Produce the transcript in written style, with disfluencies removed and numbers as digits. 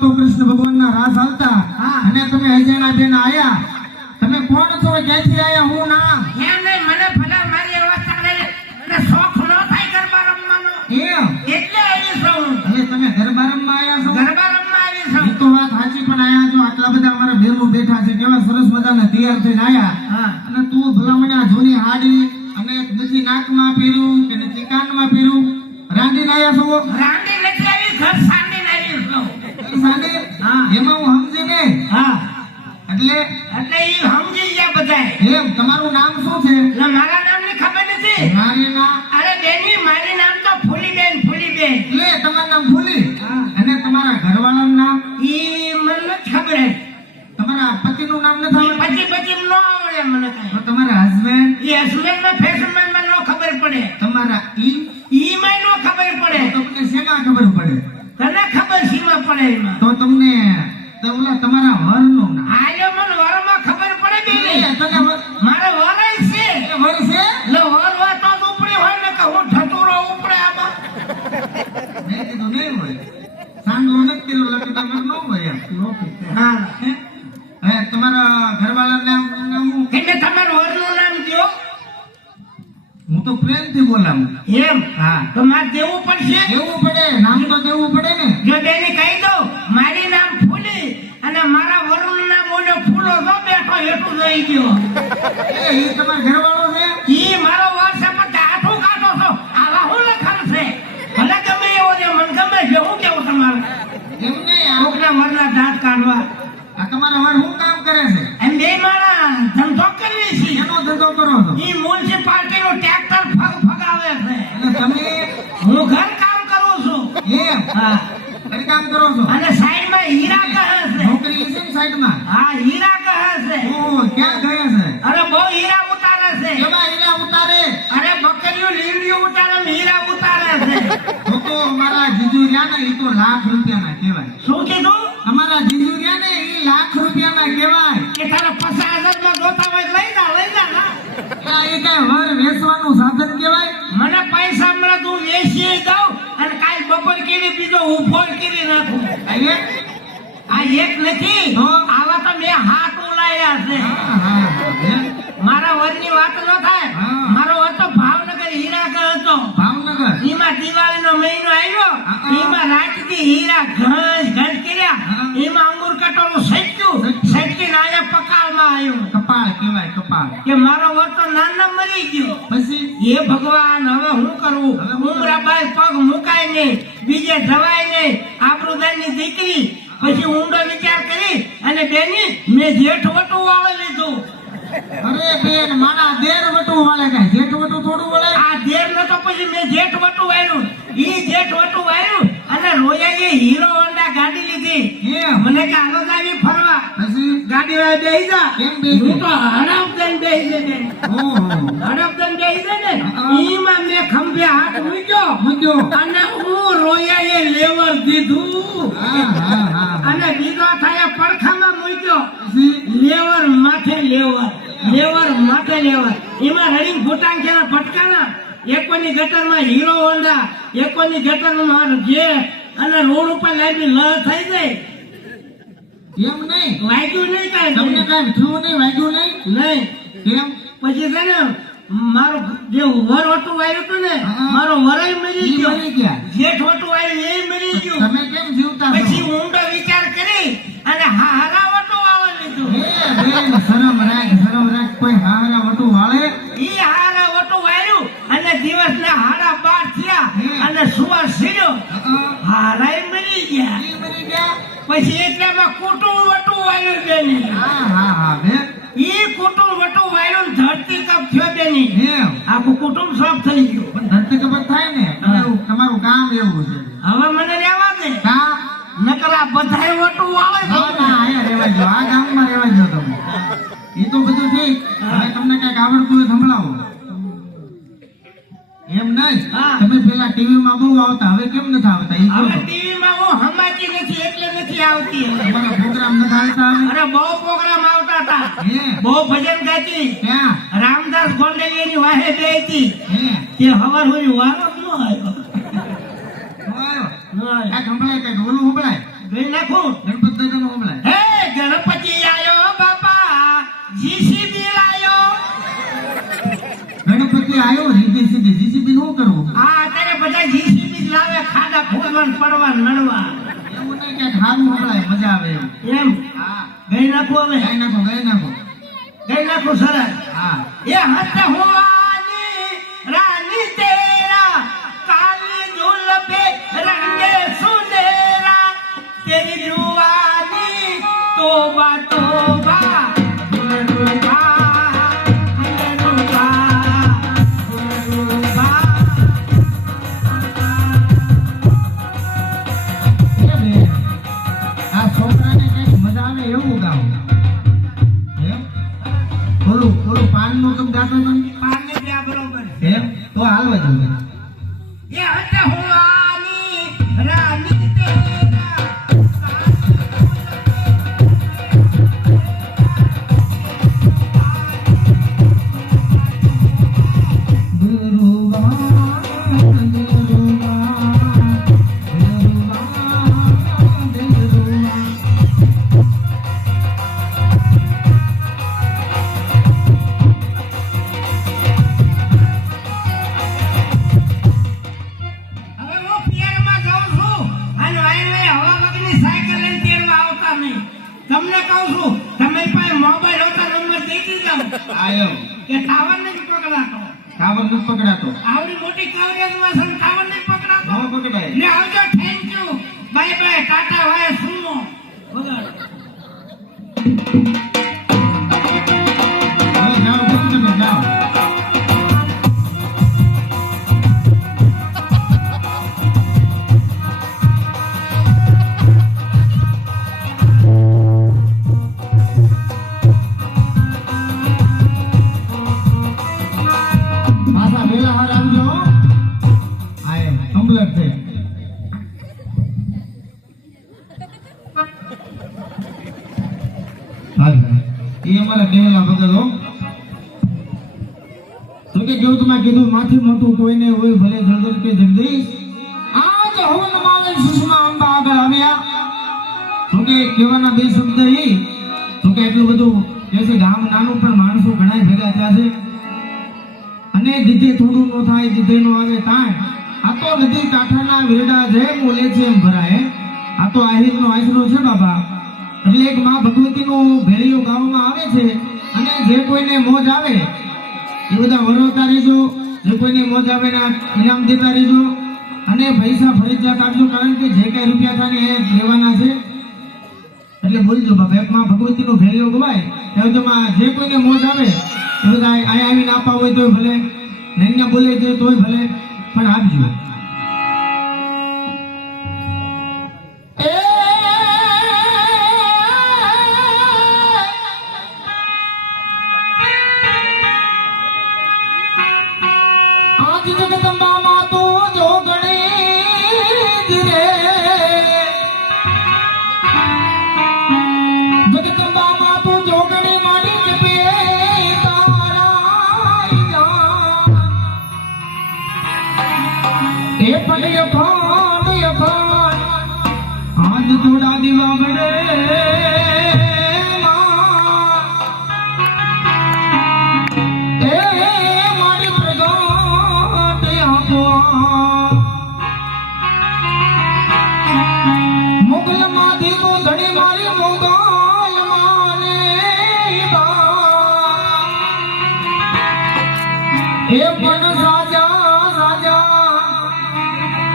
તો કૃષ્ણ ભગવાનના રાસ હાલતા અને તમે અજાણા બેન આયા. તમે કોણ છો, ક્યાંથી આયા, હું નામ? એમ નહીં, મને ભલા મારી અવસ્થા લઈને અને શોખ ન થાય ગરબા રમવાનો એમ એટલે આવી છું. એટલે તમે ગરબા રમવા આયા છો? ગરબા રમવા આવી છું. એ તો વાત સાચી, પણ આયા જો આટલા બધા અમારા બેનો બેઠા છે, કેવા સરસ મજાના તૈયાર થઈને આયા. અને તું ભલા મને આ જૂની હાડી અને નથી નાકમાં પહેર્યું કે નથી કાનમાં પહેર્યું, રાંધીને આયા છો? રાંડી નથી આવી, ઘર સાંડીને આવી છું. સાંડે? એમાં હું સમજી ને. એટલે ઈ સમજી ગયા બધાય. એમ તમારું નામ શું છે? એટલે મારા નામની ખબર નથી. મારી નામ? અરે બેની, મારી નામ તો ફૂલીબેન. ફૂલીબેન લે, તમારું નામ ફૂલી? અને તમારા ઘરવાળાનું નામ? ઈ મને નથી ખબર. તમારા પતિનું નામ નથી આવડતું? પછી નો આવડે મને કાંઈ. તો તમારા હસબન્ડ? ઈ હસબન્ડ માં ફેશનમાં માં નો ખબર પડે. તમારા ઈ માં નો ખબર પડે. તમને શેમાં ખબર પડે? તને ખબર સીમા પડે એમાં. તો તમને ઓલા તમારા વરનું નામ? આલ્યો મને વરમાં ખબર પડે બેની. મારે વર છે. વર છે? લે વર હોય તો ઉપડી હોય ને કે હું ઠટુરો ઉપડે આમાં. મેં કીધું નહીં હોય, સાંડો નથી કીધું, લગન તમારે ન હોય એમ. હા, હવે તમારા ઘરવાળાનું નામ શું? એટલે તમારું વરનું નામ કયો? હું તો પ્રેમથી બોલાવું. એમ? હા. તો મારે દેવું પડશે. દેવું પડે, નામ તો દેવું પડે ને. જો બેની કહી દઉં, મારી નામ ફૂલી અને મારા વરનું નામ ઓલો ફૂલો જો બેઠો એટલું જોઈ ગયો. એ તમારા ઘરવાળો છે? ઈ મારો વર છે, પણ આઠું કાઢો છો. આવા હું લખાણ છે? ભલે ગમે એવો છે, મને ગમે છે. હું કેવું તમારે? એમ નહીં, કોકના વરના દાંત કાઢવા. આ તમારા વર શું કામ કરે છે? એમ બે મારા ધંધો કરવી છે. એનો ધંધો કરો છો? ઈ મ્યુનિસિપાલિટીનું ટ્રેક્ટર ફગાવે છે. અને તમે? હું ઘર કામ કરું છું. એમ? હા. ઘર કામ કરો છો? અને સાઈડમાં હીરા કહે છે. નોકરી છે ને સાઈડમાં? હા, હીરા કહે છે. ઓ, ક્યાં ગયા છે? અરે બહુ હીરા ઉતારે છે. કેવા હીરા ઉતારે? અરે બકરીઓ લીંડીઓ ઉતારે ને હીરા ઉતારે છે. તો અમારા જીજુ રહ્યા ને, એ તો લાખ રૂપિયાના કહેવાય. શું કીધું? અમારા જીજુ રહ્યા ને, એ લાખ રૂપિયાના કહેવાય. કે તારા 50,000 માં જોતા હોય લઈ જા ના. એ કઈ વર વેચવાનું સાધન કહેવાય? મને પૈસા મળે તું વેચી દઉં અને કાલ બપોર કરી બીજો ઉફોર કરી નાખું. આ એક નથી, આવા તો મેં હાથ ઉલાયા છે. મારા વરની વાત ન થાય. મારો વર તો ભાવનગર હીરાગર હતો. ભાવનગર? એમાં દિવાળીનો મહિનો આવ્યો, એમાં રાતથી હીરા ઘસ કર્યા, એમાં અંગુર કટોરું સટકીને આયા પકાળમાં આવ્યો. કપાળ કહેવાય, કપાળ. કે મારો વર તો નાના મરી ગયો. પછી? હે ભગવાન, હવે હું કરું? ઉમરા બાઈ પગ મુકાય નહીં, બીજે જવાય નહીં, આબરૂદારની દીકરી. પછી ઊંડો વિચાર કરી અને બેની મેં જેઠ વટું વાળી લીધું. અરે બેન, મારા દેર વટું વાળે, કાંઈ જેઠ વટું થોડું વળે? આ દેર નતો, પછી મેં જેઠ વટું વાળ્યું. ઈ જેઠ વટું વાળ્યું અને રોયાએ હીરો હોન્ડા ગાડી લીધી. મને કે હાલો જાવી ફરવા. પછી? ગાડી વાળા બેહી જા. કેમ બેહી? હું તો હડપ દઈને બેહી જઈને. હડપ દઈને બેહી જઈને ઈમાં મેં ખંભે હાથ મૂક્યો અને હું રોયાએ લેવર દીધું. અને બીજો થાય પડખામાં મૂક્યો. લેવર માથે લેવર એમાં રડિંગ ફૂટાંગ છે ફટકાના. એકોની ગટરમાં હીરો હોન્ડા, એકોની ગટરમાં જે અને રોડ ઉપર લાવી લ થઈ જાય. એમ નહીં વાગ્યું નહીં કાંઈ? તમને કાંઈ થયું નહીં? વાગ્યું નહીં? કેમ? પછી છે ને મારો જે વર વટું વાયું હતું ને, મારો વરાય મરી ગયો. જેઠ વટું વાયું એ મરી ગયું. તમે કેમ જીવતા? પછી ઊંડો વિચાર કરી અને હારા વટું વાળવા લીધું. શરમ રાખ, કોઈ હારા વટું વાળે? ઈ હારા વટું વાયું અને દિવસના હારા 12 થયા અને સુવા સીડ્યો. હારાય મરી ગયા. પછી એટલામાં કુટુંબ વટું વાયું બેની. ઈ કુટુંબ વટું વાયું ધરતી કપ થયો બેની. આખું કુટુંબ સાફ થઈ ગયું. પણ ધરતી કપ થાય ને, તમારું કામ એવું છે. હવે મને રહેવા દે. નકરા બધાય વટું વાળે. આ ગામમાં રહેવા જો તમે. એ તો બધું ઠીક. હવે તમને કઈક આવડતું હોય સંભળાવો. એમ નહીં, તમે પેલા ટીવી માં બહુ આવતા, હવે કેમ નથી આવતા? હવે ટીવી માં હું હમાતી નથી એટલે નથી આવતી. તમારા પ્રોગ્રામ નથી આવતા? અરે બહુ પ્રોગ્રામ આવતા હતા. બહુ ભજન ગાતી. ક્યાં? રામદાસ ગોંડલિયાની વાહે બેહતી. તે હવાર હોય વારો ન આવ્યો. સંભળાય કઈક ઓલું સંભળાય. ગઈ નાખું ગણપત દાદાનો સંભળાય. હે ગણપતિ આયો બાપા જીસીબી લાયો ગણપતિ આવ્યો રીધી સીધી જીસીબી નું કરવું. આ અત્યારે બધા જીસીબી લાવે ખાડા ખોદવાન પડવાન નડવા એવું નહીં કે સારું સંભળાય મજા આવે એમ. એમ હા ગઈ નાખું હવે ગાઈ નાખો ગાઈ નાખો. ગઈ નાખું સરસ હા એ હત હુઆની રાની તેરા કાલી ઝુલફે રંગે સુનેરા તેરી જુવાની તોબા તોબા દિલરુબા દિલરુબા દિલરુબા એ બે આ છોકરાને કઈક મજા આવે એવું ગાવ. એમ ઓલું પાનનું તમે ગાતો હતો ને? પાને ત્યાં બરોબર એમ તો હાલવા જોઈએ. એ હત હુઆની રાની તેરા દિલરુબા દિલરુબા દિલરુબા દિલરુબા. હવે હું પિયરમાં જાઉં છું અને વાયરે હવા વગરની સાયકલ લઈને તેડવા આવતા નહીં. તમને કહું છું તમારી પાસે મોબાઈલ હોતા નંબર દઈ દીધો આયો કે ટાવર નહીં પકડાતો. કાબર નથી પકડાતો. આવડી મોટી કવરેજમાં છે ને ટાવર નહીં પકડાતો. ન પકડાય. લે આવજો thank you bye bye Tata વાય સુમો વગર હવે જાઓ કેમ તમે જાઓ. પાછા વેલા હાર આવજો. આયે કમ્પ્લીટ થઈ. એ અમારા કહેલા બદલો. તો કે જેવું તમે કીધું માથી મોટું કોઈને હોય ભલે જળદર કે જગદીશ. આજ હવન માવે સુષમા અંબા આગળ આવ્યા. તો કે કહેવાના બે શબ્દ ઈ તો કે એટલું બધું કે છે ગામ નાનું પણ માણસો ઘણા ભેગા થયા છે અને દીધે થોડું નો થાય દીધે નો આવે તાણ. આ તો નદી કાંઠાના વેરડા જેમ ઓલે છે એમ ભરાય. આ તો આહિરનો આશરો છે બાબા. એટલે એક માં ભગવતીનું ભેળિયું ગાવામાં આવે છે અને જે કોઈને મોજ આવે એ બધા વરોતા રહેજો. જે કોઈને મોજ આવે ને ઇનામ દેતા રહેજો અને પૈસા ફરજિયાત આપજો કારણ કે જે કઈ રૂપિયા થાય ને એ લેવાના છે. એટલે બોલજો બાપા એક માં ભગવતીનું ભેળિયું ગવાય ત્યારે તમે જે કોઈને મોજ આવે એ બધા અહીંયા આવીને આપવા હોય તોય ભલે નૈન્ય બોલે છે તોય ભલે પણ આપજો. આજ જગદંબામાં તો જો ગણેશ રે જગદંબામાં તો જોગણી મારી જપે તારા એ પણ યફાન આજ થોડા દીવા બડે મુગલ માંથી તો ધણી મારી મોગલ માને એ પણ